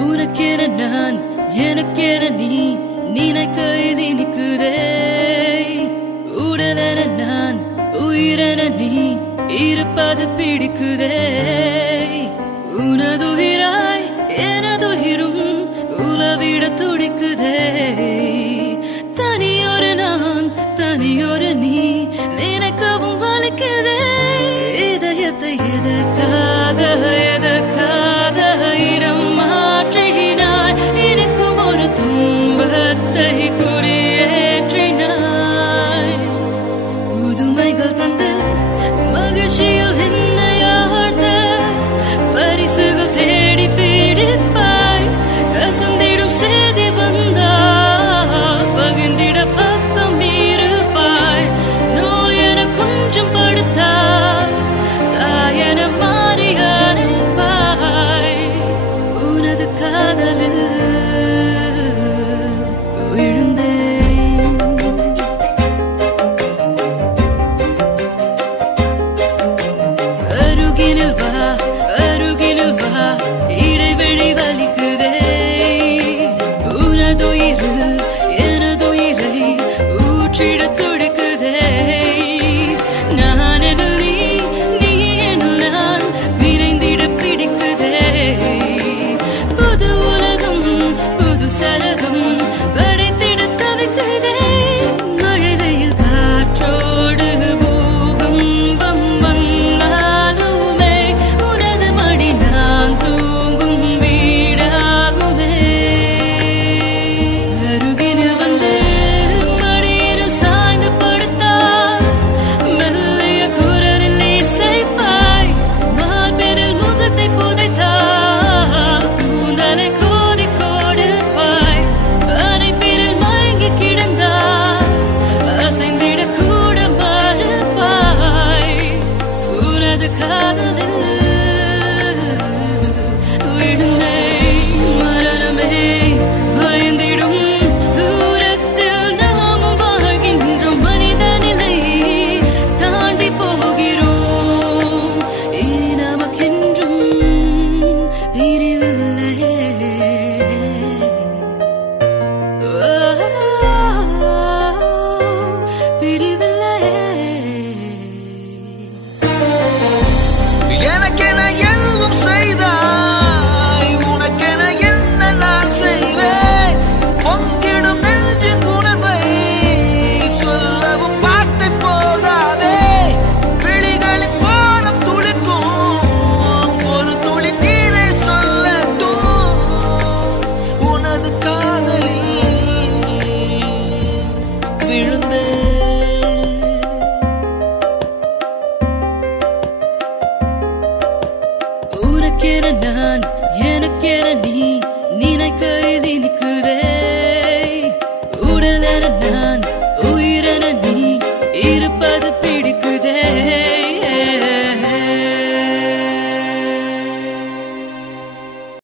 ஊருக்கென நான் எனக்கென நீ நினைக்க எழுதி நிற்குதே உடலென நான் உயிரென நீ இருப்பது பிடிக்குதே. உனதுயிராய் எனதுயிரும் உளவிட துடிக்குதே. தனியொரு நான் தனியொரு நீ நினைக்கவும் வலிக்குதே. yedekaga நினைவில் எனக்கென நான் எனக்கென நீ நினைக்க எழுதி நிற்குதே. உடலென நான் உயிரென நீ இருப்பது பிடி